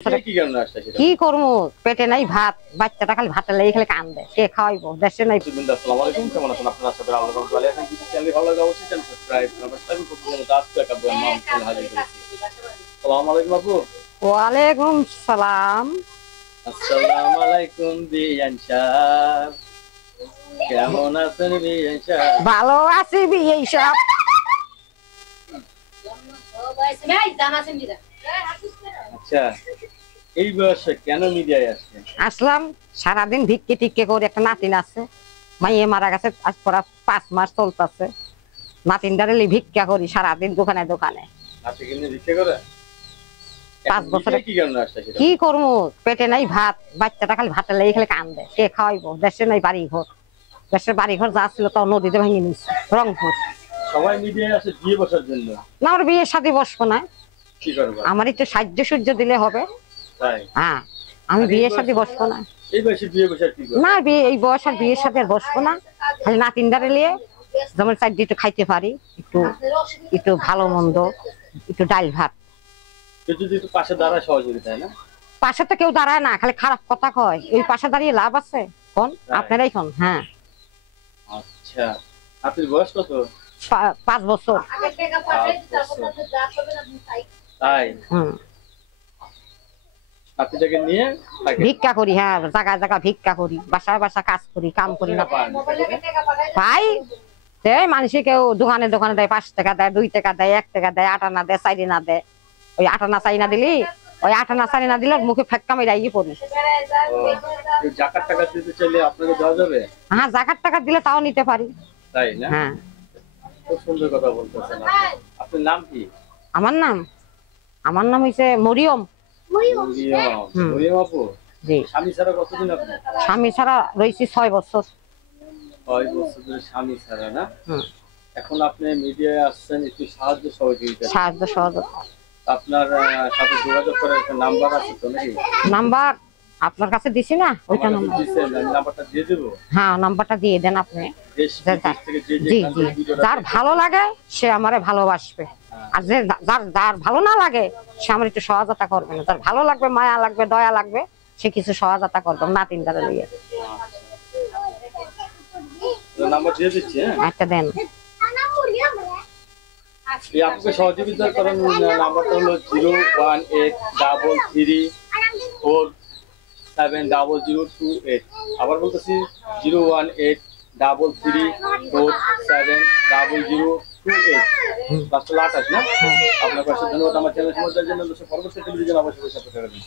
কি করবো, পেটে নাই ভাত, বাচ্চাটা খালি ভাতের লেগে খালি কান্দে, কে খাওয়াইবো, দেশে নাই। আসসালামু আলাইকুম, কেমন আছেন আপনারা? সবাই ভালো আছেন। ভালো আছেন। চ্যানেলে ভালো লাগে অবশ্যই চ্যানেল সাবস্ক্রাইব করুন। আমরা প্রতিদিন কাজ করে কাজ করে নাম করে হাজির করেছি। আসসালামু আলাইকুম আপু। ওয়ালাইকুম সালাম। আসসালামু আলাইকুম বিয়ান সাহেব, কেমন আছেন বিয়ান সাহেব? ভালো আছি বিয়ান সাহেব। আচ্ছা, এই বয়সে কেন মিডিয়ায় আসছেন? আসলাম, সারাদিন ভিক্ষে টিক্কে করে, একটা নাতিন আছে, মাইয়ে মারা গেছে, আজ পড়া 5 মাস চলতেছে। নাতিনটারে ভিক্ষা করি সারাদিন দোকানে দোকানে। নাতিকে নিয়ে ভিক্ষা করে 5 বছরে কি করবো, পেটে নাই ভাত, বাচ্চাটা খালি ভাতের লেগে খালি কান্দে, কে খাওয়াইবো, দেশে নাই বাড়ি ঘর। দেশের বাড়ি ঘর যা ছিল তাও নদীতে ভেঙে নিচ্ছে, রংপুর। সবাই মিডিয়ায় আসে বিয়ে বসার জন্য। না, আমার বিয়ের সাথে বসবো না। কি করবো? আমার একটু সাহায্য সূর্য দিলে হবে। তাই? হ্যাঁ, আমি বিয়ের সাথে বসবো না। এই বয়সে বিয়ে বসার কি করবো? না, এই বয়স আর বিয়ের সাথে বসবো না। খালি নাতিনদারে নিয়ে যেমন চারটি একটু খাইতে পারি, একটু একটু ভালো মন্দ, একটু ডাল ভাত। যদি একটু পাশে দাঁড়ায় সহযোগিতা, না পাশে তো কেউ দাঁড়ায় না, খালি খারাপ কথা কয়। এই পাশে দাঁড়িয়ে লাভ আছে কোন? আপনারাই কোন? হ্যাঁ। আচ্ছা, আপনার বয়স কত? 5 বছর। তাই? নাতিটাকে নিয়ে ভিক্ষা করি। হ্যাঁ, জায়গায় জায়গায় ভিক্ষা করি, বাসায় বাসা কাজ করি, কাম করি না ভাই। মানুষে কেউ দোকানে দোকানে দেয়, 5 টাকা দেয়, 2 টাকা দেয়, 1 টাকা দেয়, 8 আনা দেয়, 4 আনা দেয়। ওই 8 আনা 4 আনা দিলি, ওই 8 আনা 4 আনা দিলে মুখে ফেক্কা মেরাই পড়ি। জাকাত টাকা দিতে চাইলে আপনাকে দেওয়া যাবে? হ্যাঁ, জাকাত টাকা দিলে তাও নিতে পারি। তাই না? হ্যাঁ। খুব সুন্দর কথা বলতেছেন। আপনার নাম কি? আমার নাম হইছে মরিয়ম। মরিয়ম আপু। জি। স্বামী ছাড়া কতদিন আপনি? স্বামী ছাড়া রইছি 6 বছর। 6 বছর ধরে স্বামী ছাড়া, না? এখন আপনি মিডিয়ায় আসছেন, একটু সাহায্য সহযোগিতা। আপনার সাথে যোগাযোগ করার একটা নাম্বার আছে তো নাকি? নাম্বার আপনার কাছে দিছি না, ওইটা নাম্বারটা দিয়ে দেব। হ্যাঁ, নাম্বারটা দিয়ে দেন আপনি। জি জি, যার ভালো লাগে সে আমারে ভালোবাসবে, আর যার ভালো না লাগে সে আমার একটু সহায়তা করবে না। যার ভালো লাগবে, মায়া লাগবে, দয়া লাগবে, সে কিছু সহায়তা করবে। নাতিন দ্বারা নিয়ে নাম্বার দিয়ে দিচ্ছি। একটা দেন। আপনাকে সহযোগিতা করার নাম্বারটা হলো 018447028। আবার বলতেছি 01833470028। লাস্ট 28, না? আপনার কাছে ধন্যবাদ। আমার চ্যানেল সমর্থনের জন্য পরবর্তী টেলিভিশন অবশ্যই সাপোর্ট করবেন।